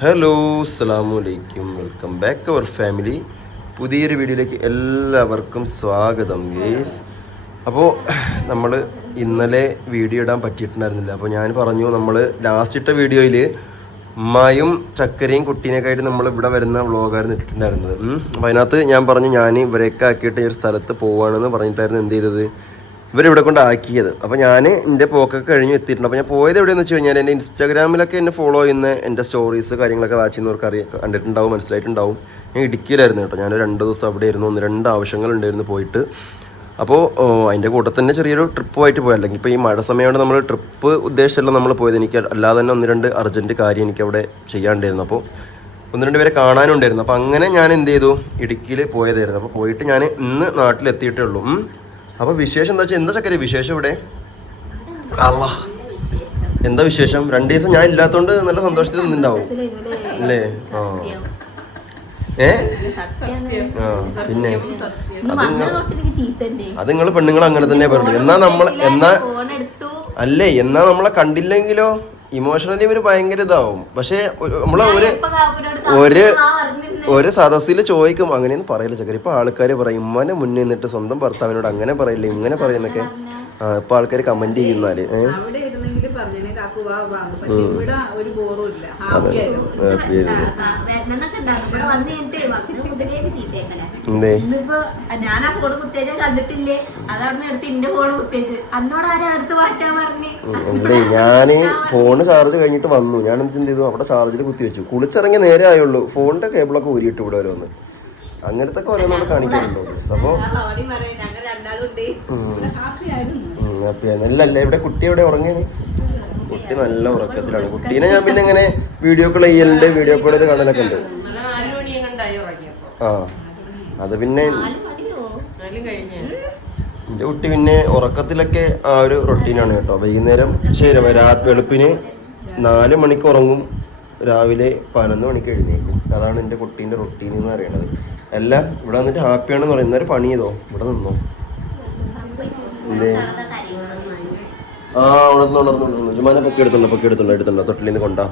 Hello അസ്സാമലൈക്കും welcome back അവർ family പുതിയൊരു വീഡിയോയിലേക്ക് എല്ലാവർക്കും സ്വാഗതം ഗേസ് അപ്പോൾ നമ്മൾ ഇന്നലെ വീഡിയോ ഇടാൻ പറ്റിയിട്ടുണ്ടായിരുന്നില്ല. അപ്പോൾ ഞാൻ പറഞ്ഞു നമ്മൾ ലാസ്റ്റ് ഇട്ട വീഡിയോയിൽ ഉമ്മയും ചക്കരയും കുട്ടീനെയൊക്കെ ആയിട്ട് നമ്മൾ ഇവിടെ വരുന്ന വ്ളോഗായിരുന്നു ഇട്ടിട്ടുണ്ടായിരുന്നത്. അപ്പോൾ അതിനകത്ത് ഞാൻ പറഞ്ഞു ഞാൻ ഇവരെയൊക്കെ ആക്കിയിട്ട് ഈ ഒരു സ്ഥലത്ത് പോവുകയാണെന്ന് പറഞ്ഞിട്ടായിരുന്നു എന്ത് ചെയ്തത്? ഇവരിവിടെ കൊണ്ട് ആക്കിയത് അപ്പോൾ ഞാൻ എന്റെ പോക്കൊക്കെ കഴിഞ്ഞ് എത്തിയിട്ടുണ്ട്. അപ്പോൾ ഞാൻ പോയത് എവിടെയെന്ന് വെച്ച് കഴിഞ്ഞാൽ എന്റെ ഇൻസ്റ്റാഗ്രാമിലൊക്കെ എന്നെ ഫോളോ ചെയ്യുന്ന എന്റെ സ്റ്റോറീസ് കാര്യങ്ങളൊക്കെ വാച്ച് ചെയ്യുന്നവർക്ക് അറിയാം. കണ്ടിട്ടുണ്ടാവും മനസ്സിലായിട്ടുണ്ടാവും. ഞാൻ ഇടുക്കിയിലായിരുന്നു കേട്ടോ. ഞാൻ രണ്ട് ദിവസം അവിടെ ഇരുന്നു ഒന്ന് രണ്ട് ആവശ്യങ്ങളുണ്ടായിരുന്നു പോയിട്ട്. അപ്പോൾ അതിന്റെ കൂടെ തന്നെ ചെറിയൊരു ട്രിപ്പുമായിട്ട് പോയി. അല്ലെങ്കിൽ ഇപ്പോൾ ഈ മഴ സമയമാണ് നമ്മൾ ട്രിപ്പ് ഉദ്ദേശിച്ചല്ല നമ്മൾ പോയത്. എനിക്ക് അല്ലാതെ തന്നെ ഒന്ന് രണ്ട് അർജന്റ് കാര്യം എനിക്ക് അവിടെ ചെയ്യാണ്ടായിരുന്നു അപ്പോൾ ഒന്ന് രണ്ട് പേരെ കാണാനുണ്ടായിരുന്നു. അപ്പോൾ അങ്ങനെ ഞാൻ എന്ത് ചെയ്തു? ഇടുക്കിയിൽ പോയതായിരുന്നു. അപ്പോൾ പോയിട്ട് ഞാൻ ഇന്ന് നാട്ടിലെത്തിയിട്ടേ ഉള്ളൂ. അപ്പോൾ വിശേഷം എന്താ വെച്ചാൽ എന്താ ചക്കര വിശേഷം ഇവിടെ? അല്ലാ എന്താ വിശേഷം? രണ്ട് ദിവസം ഞാൻ ഇല്ലാത്തതുകൊണ്ട് നല്ല സന്തോഷത്തിൽ നിന്നുണ്ടാവും. അല്ലേ? ആ. ഏ? ആ പിന്നെ. അത് നിങ്ങൾ പെണ്ണുങ്ങൾ അങ്ങനെ തന്നെ പറഞ്ഞു എന്നാ നമ്മൾ എന്നാ അല്ലേ? എന്നാ നമ്മളെ കണ്ടില്ലെങ്കിലോ ഇമോഷണലി ഇവർ ഭയങ്കര ഇതാവും. പക്ഷെ നമ്മളെ ഒരു ഒരു ഒരു സദസ്സിൽ ചോദിക്കും അങ്ങനെയൊന്നും പറയില്ല ചക്കര. ഇപ്പൊ ആൾക്കാർ പറയും ഇമ്മനെ മുന്നേ നിന്നിട്ട് സ്വന്തം ഭർത്താവിനോട് അങ്ങനെ പറയില്ല? ഇങ്ങനെ പറയുന്നൊക്കെ ആ ഇപ്പൊ ആൾക്കാർ കമന്റ് ചെയ്യുന്നാൽ ഏഹ് ഞാൻ ആ ഫോണ് കുത്തിയേച്ച കണ്ടിട്ടില്ലേ? അതവിടുന്ന് എടുത്ത് ഇന്റെ ഫോണ് കുത്തേച്ച് അന്നോട് ആരാ എടുത്ത് മാറ്റാൻ പറഞ്ഞേ? ഞാൻ ഫോണ് ചാർജ് കഴിഞ്ഞിട്ട് വന്നു. ഞാൻ എന്ത് ചെയ്തു? അവിടെ ചാർജിൽ കുത്തി വെച്ചു കുളിച്ചിറങ്ങി നേരെ ആയുള്ളൂ. ഫോണിന്റെ കേബിളൊക്കെ ഊരിയിട്ട് ഇവിടെ ഓരോന്ന് അങ്ങനത്തെ ഓരോ നമ്മൾ കാണിക്കാറുണ്ടോ. അപ്പോൾ അവടി പറയണ്ട അങ്ങനെ രണ്ടാളും ഉണ്ട് ഹാപ്പി ആയിരുന്നു. ഹാപ്പി അല്ല അല്ല. ഇവിടെ കുട്ടി എവിടെ? ഉറങ്ങിയാണ്? കുട്ടി നല്ല ഉറക്കത്തിലാണ്. കുട്ടീനെ ഞാൻ പിന്നെ ഇങ്ങനെ വീഡിയോ കോൾ ചെയ്യലുണ്ട്. വീഡിയോ കോൾ ചെയ്ത് കാണലൊക്കെ ഉണ്ട്. ആ. അത് പിന്നെ നാല് മണിയോ നാലും കഴിഞ്ഞ. എന്റെ കുട്ടി പിന്നെ ഉറക്കത്തിലൊക്കെ ആ ഒരു റൊട്ടീനാണ് കേട്ടോ. വൈകുന്നേരം ശരി രാത്രി വെളുപ്പിന് നാല് മണിക്ക് ഉറങ്ങും. രാവിലെ പതിനൊന്ന് മണിക്ക് എഴുന്നേക്കും അതാണ് എന്റെ കുട്ടീന്റെ റൊട്ടീൻ എന്ന് പറയുന്നത് അല്ല ഇവിടെ വന്നിട്ട് ഹാപ്പിയാണെന്ന് പറയുന്ന ഒരു പണി ചെയ്തോ? ഇവിടെ നിന്നോ? എന്തേ ആ ഉണർന്നു ഉണർന്നു ഉണർന്നു ജുമാനെ പൊക്കി എടുത്തുണ്ടോ പൊക്കി എടുത്തുണ്ടോ എടുത്തുണ്ടോ തൊട്ടിലിന്ന് കൊണ്ടാ.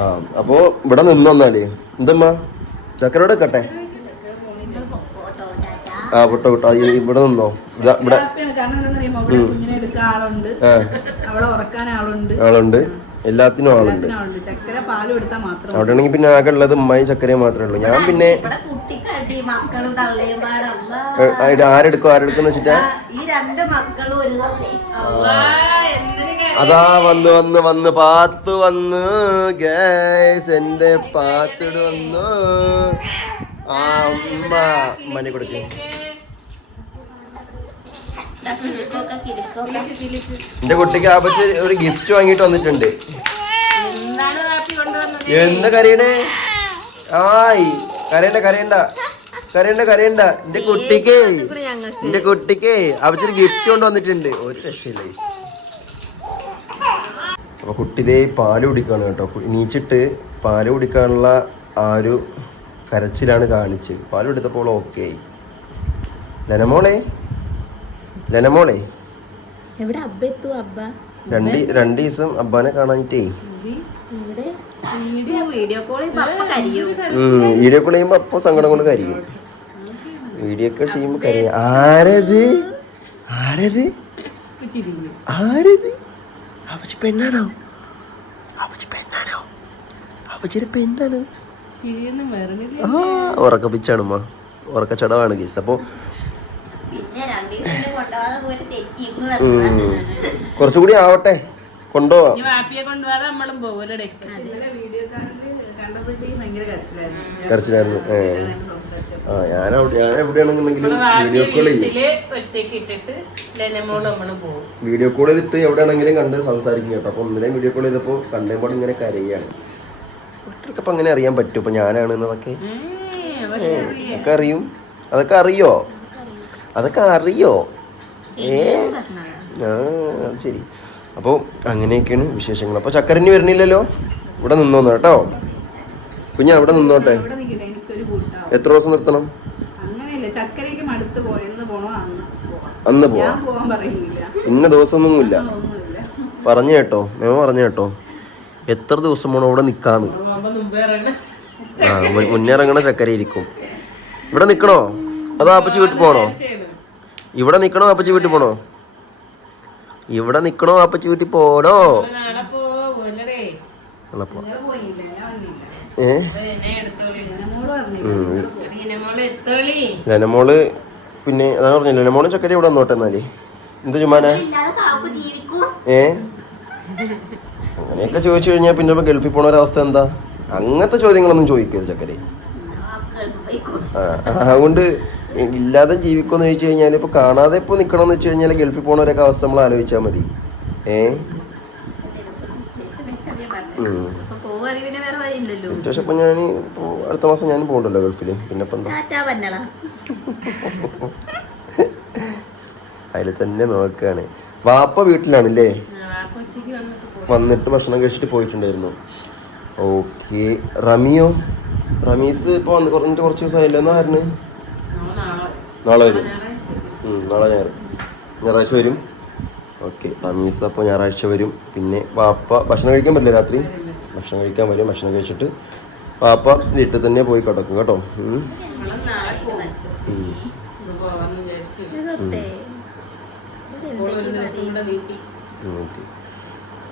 ആ അപ്പോ ഇവിടെ നിന്നു വന്നാൽ. എന്തമ്മ? ചക്കരോട് ടാറ്റാ ആ പൊട്ടോ വിട്ടോ ഇവിടെ നിന്നോ? ഇതാ ഇവിടെ. ആളുണ്ട്. എല്ലാത്തിനും ആളുണ്ട്. അവിടെയാണെങ്കിൽ പിന്നെ ആകെ ഉള്ളത് ഉമ്മയും ചക്കരയും മാത്രമേ ഉള്ളൂ. ഞാൻ പിന്നെ ആരെടുക്കും? ആരെടുക്കും വെച്ചിട്ടാ? അതാ വന്ന് വന്ന് വന്ന് പാത്തു വന്ന് ഗേസ് എന്റെ പാത്തിട് വന്നു. ആ ഉമ്മ ഉമ്മനെ കൊടുക്കും. എന്റെ കുട്ടിക്ക് ആപച്ച് ഒരു ഗിഫ്റ്റ് വാങ്ങിട്ട് വന്നിട്ടുണ്ട്. എന്താ കരയണേ? ആയ് കരയണ്ട കരയണ്ട കരയണ്ട കരയണ്ട. എന്റെ കുട്ടിക്ക് എന്റെ കുട്ടിക്ക് അവച്ചൊരു ഗിഫ്റ്റ് കൊണ്ട് വന്നിട്ടുണ്ട്. ഒരു രക്ഷയില്ലേ അപ്പൊ കുട്ടി പാൽ കുടിക്കാണ് കേട്ടോ. നീച്ചിട്ട് പാൽ കുടിക്കാനുള്ള ആ ഒരു കരച്ചിലാണ് കാണിച്ചത്. പാൽ കൊടുത്തപ്പോൾ ഓക്കെ ലനമോളെ ലനമോളെ എവിടെ അബ്ബ എത്തു അബ്ബ? രണ്ട് രണ്ട് ദിവസം അബ്ബാനെ കാണാനിട്ടേ വീഡിയോ കോൾ ചെയ്യുമ്പോ അപ്പൊ സങ്കടം കൊണ്ട് കരിയും. വീഡിയോ കോൾ ചെയ്യുമ്പോ കരിയും. ആരത്? ആരത്? ആരത്? അവച്ചി പെണ്ണാണോ? അവച്ചി പെണ്ണാണോ? അവച്ചൊരു പെണ്ണാണ്. ആ ഉറക്കപ്പിച്ചാണ് ഉറക്കച്ചടവാണ് കേസ് അപ്പൊ പിന്നെ രണ്ടു ദിവസം കൊണ്ടുപോകാതെ പോയിട്ട് തെറ്റി ഉം, കുറച്ചുകൂടി ആവട്ടെ. കൊണ്ടുപോവാ. കരച്ചിലായിരുന്നു. ആ ഞാൻ അവിടെ ഞാൻ എവിടെയാണെന്നുണ്ടെങ്കിലും വീഡിയോ കോൾ ചെയ്യും. വീഡിയോ കോൾ ചെയ്തിട്ട് എവിടെയാണെങ്കിലും കണ്ട് സംസാരിക്കും കേട്ടോ. അപ്പൊ ഒന്നിനെ വീഡിയോ കോൾ ചെയ്തപ്പോ കണ്ടേ കണ്ടപ്പോൾ ഇങ്ങനെ കരയാണ്. കുട്ടികൾക്ക് അങ്ങനെ അറിയാൻ പറ്റും. ഇപ്പൊ ഞാനാണ് എന്നതൊക്കെ. അതൊക്കെ അറിയും അതൊക്കെ അറിയോ? അതൊക്കെ അറിയോ? ഏ? ആ അത് ശരി. അപ്പോൾ അങ്ങനെയൊക്കെയാണ് വിശേഷങ്ങൾ. അപ്പോൾ ചക്കരഞ്ഞി വരുന്നില്ലല്ലോ? ഇവിടെ നിന്നോന്ന് കേട്ടോ. കുഞ്ഞ അവിടെ നിന്നോട്ടെ. എത്ര ദിവസം നിർത്തണം? അങ്ങനെയല്ല ചക്കരയ്ക്ക് മടുത്ത് പോ എന്ന് അന്ന് പോവാം. ഇന്ന ദിവസമൊന്നുമില്ല. ഒന്നുമില്ല പറഞ്ഞു കേട്ടോ. മേമ പറഞ്ഞു കേട്ടോ. എത്ര ദിവസം പോണോ അവിടെ നിൽക്കാന്ന് ഇറങ്ങണം ആ മുന്നേറങ്ങണ മുന്നേ ചക്കര ഇരിക്കും ഇവിടെ നിൽക്കണോ അതോ അപ്പച്ചി വീട്ടിൽ പോകണോ ഇവിടെ നിൽക്കണോ അപ്പച്ചി വീട്ടിൽ പോണോ? ഇവിടെ നിൽക്കണോ അപ്പച്ചി വീട്ടിൽ പോണോ? ഏനമോൾ പിന്നെ അതാ പറഞ്ഞില്ല ലനമോളും ചക്കരി ഇവിടെ വന്നോട്ടെ എന്നാൽ. എന്താ ചുമ്മാന ഏ? അങ്ങനെയൊക്കെ ചോദിച്ചു കഴിഞ്ഞാൽ പിന്നെ ഗൾഫിൽ പോണ ഒരവസ്ഥ എന്താ? അങ്ങനത്തെ ചോദ്യങ്ങളൊന്നും ചോദിക്കരുത് ചക്കരി. ആ, അതുകൊണ്ട് ഇല്ലാതെ ജീവിക്കുമെന്ന് ചോദിച്ചു കഴിഞ്ഞാൽ ഇപ്പൊ കാണാതെ ഇപ്പൊ നിക്കണമെന്ന് വെച്ച് കഴിഞ്ഞാൽ ഗൾഫിൽ പോണവരൊക്കെ അവസ്ഥ നമ്മൾ ആലോചിച്ചാൽ മതി. ഏ? അത്യാവശ്യം ഇപ്പൊ ഞാൻ ഇപ്പോൾ അടുത്ത മാസം ഞാനും പോകണ്ടല്ലോ ഗൾഫിൽ പിന്നെ ഇപ്പം എന്താ അതിൽ തന്നെ നോക്കുകയാണ് വാപ്പ വീട്ടിലാണല്ലേ? വന്നിട്ട് ഭക്ഷണം കഴിച്ചിട്ട് പോയിട്ടുണ്ടായിരുന്നു. ഓക്കെ. റമിയോ? റമീസ് ഇപ്പൊ വന്ന് കുറഞ്ഞിട്ട് കുറച്ച് ദിവസമായില്ലോ എന്നാ പറഞ്ഞു നാളെ നാളെ വരും. നാളെ ഞായർ ഞായറാഴ്ച വരും. ഓക്കെ അമീസ് അപ്പോൾ ഞായറാഴ്ച വരും. പിന്നെ വാപ്പ ഭക്ഷണം കഴിക്കാൻ പറ്റില്ല രാത്രി? ഭക്ഷണം കഴിക്കാൻ വരും ഭക്ഷണം കഴിച്ചിട്ട് വാപ്പ വീട്ടിൽ തന്നെ പോയി കിടക്കും കേട്ടോ.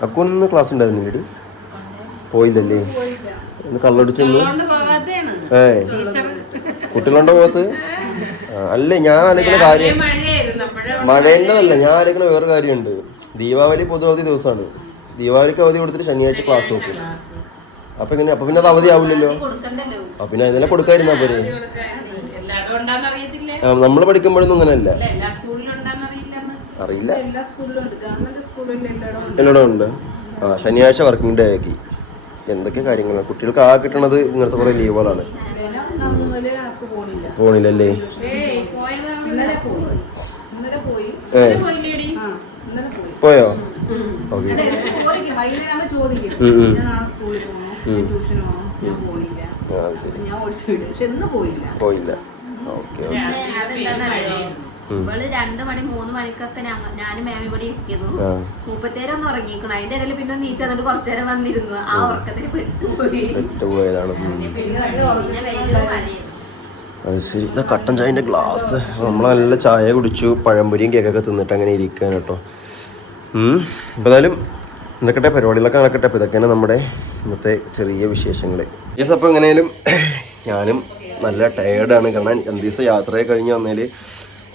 അക്കൗണ്ടിന്ന് ക്ലാസ് നാളെ വീട്? പോയില്ലല്ലേ? കള്ളടിച്ചെന്ന്? പോകാതെയാണ് ഏ കുട്ടികളുണ്ടോ പോകത്ത് അല്ലേ ഞാൻ ആലോചിക്കുന്ന കാര്യം. മഴേന്റെതല്ല ഞാൻ ആലോചിക്കുന്ന വേറെ കാര്യമുണ്ട്. ദീപാവലി പൊതു അവധി ദിവസമാണ്. ദീപാവലിക്ക് അവധി കൊടുത്തിട്ട് ശനിയാഴ്ച ക്ലാസ് നോക്കും. അപ്പൊ ഇങ്ങനെ അപ്പൊ പിന്നെ അത് അവധി ആവില്ലല്ലോ? അപ്പൊ പിന്നെ അതിനെ കൊടുക്കാതിരുന്ന പോരെ നമ്മൾ പഠിക്കുമ്പോഴൊന്നും അങ്ങനെയല്ല. അറിയില്ല അറിയില്ല. എല്ലാ സ്കൂളിലും ഉണ്ട്. ഗവൺമെന്റ് സ്കൂളിൽ എല്ലായിടും ഉണ്ട്. എന്നോടും ഉണ്ട്. ആ ശനിയാഴ്ച വർക്കിംഗ് ഡേ ആക്കി. എന്തൊക്കെ കാര്യങ്ങളാണ് കുട്ടികൾക്ക് ആ കിട്ടണത് ഇങ്ങനത്തെ കുറെ ലീവുകളാണ് പോണില്ലല്ലേ? പോയി ഇന്നലെ പോയി. ഏ. പോയില്ലേടി? ആ ഇന്നലെ പോയി. പോയോ? ഓക്കെ. പോയില്ല. Okay okay. ഇവൾ രണ്ടു മണി മൂന്ന് മണിക്കൊക്കെ ഞാനും മാമി ഇവിടെ ഇരിക്കുന്നു. മുപ്പത്തേരം ഒന്ന് ഉറങ്ങിക്കണം. അതിന്റെ ഇടയിൽ പിന്നെ നീച്ച എന്നിട്ട് കുറച്ചു നേരം വന്നിരുന്നു. ആ ഉറക്കത്തിന് പെട്ടുപോയി. അത് ശരി. ഇതാ കട്ടൻ ചായന്റെ ഗ്ലാസ്. നമ്മൾ നല്ല ചായ കുടിച്ചു. പഴംപൊരിയും കേക്കൊക്കെ തിന്നിട്ട് അങ്ങനെ ഇരിക്കാൻ കേട്ടോ. അപ്പോൾ എന്തായാലും നടക്കട്ടെ. പരിപാടികളൊക്കെ നടക്കട്ടെ. അപ്പോൾ ഇതൊക്കെയാണ് നമ്മുടെ ഇന്നത്തെ ചെറിയ വിശേഷങ്ങൾ യെസ് അപ്പോൾ എങ്ങനെയാലും ഞാനും നല്ല ടയേർഡാണ് കാരണം രണ്ട് ദിവസം യാത്രയെ കഴിഞ്ഞ് വന്നതിൽ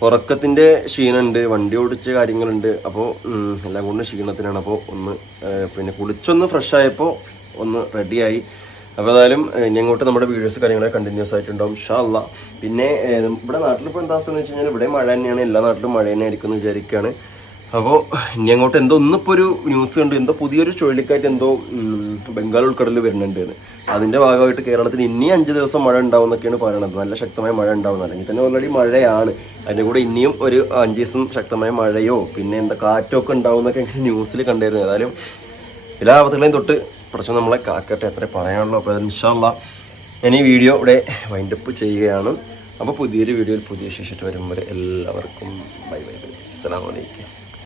ഉറക്കത്തിന്റെ ക്ഷീണമുണ്ട് വണ്ടി ഓടിച്ച കാര്യങ്ങളുണ്ട്. അപ്പോൾ എല്ലാം കൊണ്ടും ക്ഷീണത്തിനാണ്. അപ്പോൾ ഒന്ന് പിന്നെ കുളിച്ചൊന്ന് ഫ്രഷ് ആയപ്പോൾ ഒന്ന് റെഡിയായി അപ്പോൾ ഏതായാലും ഇനി അങ്ങോട്ട് നമ്മുടെ വീഡിയോസ് കാര്യങ്ങളൊക്കെ കണ്ടിന്യൂസ് ആയിട്ടുണ്ടാവും ഷാ അല്ല പിന്നെ ഇവിടെ നാട്ടിലിപ്പോൾ എന്താ വെച്ച് കഴിഞ്ഞാൽ ഇവിടെ മഴ തന്നെയാണ്. എല്ലാ നാട്ടിലും മഴ തന്നെ ആയിരിക്കും എന്ന് വിചാരിക്കുകയാണ്. അപ്പോൾ ഇനി അങ്ങോട്ട് എന്തോ ഇന്നിപ്പോൾ ഒരു ന്യൂസ് കണ്ട് എന്തോ പുതിയൊരു ചുഴലിക്കാറ്റ് എന്തോ ബംഗാൾ ഉൾക്കടലിൽ വരുന്നുണ്ട് എന്ന് അതിന്റെ ഭാഗമായിട്ട് കേരളത്തിന് ഇനി അഞ്ച് ദിവസം മഴ ഉണ്ടാവും എന്നൊക്കെയാണ് പറയുന്നത് നല്ല ശക്തമായ മഴ ഉണ്ടാവും അല്ലെങ്കിൽ തന്നെ ഓൾറെഡി മഴയാണ്. അതിന്റെ കൂടെ ഇനിയും ഒരു അഞ്ച് ദിവസം ശക്തമായ മഴയോ പിന്നെ എന്താ കാറ്റോ ഒക്കെ ഉണ്ടാവും എന്നൊക്കെ ന്യൂസിൽ കണ്ടായിരുന്നു ഏതായാലും എല്ലാ ആപത്തുകളെയും തൊട്ട് കുറച്ച് നമ്മളെ കാക്കട്ടെ എത്ര പറയാനുള്ളൂ. അപ്പോൾ ഇൻഷാല്ല ഈ വീഡിയോ ഇവിടെ വൈൻഡപ്പ് ചെയ്യുകയാണ്. അപ്പോൾ പുതിയൊരു വീഡിയോയിൽ പുതിയ ശേഷിട്ട് വരുമ്പോൾ എല്ലാവർക്കും ബൈ ബൈ ബൈ അസ്സാം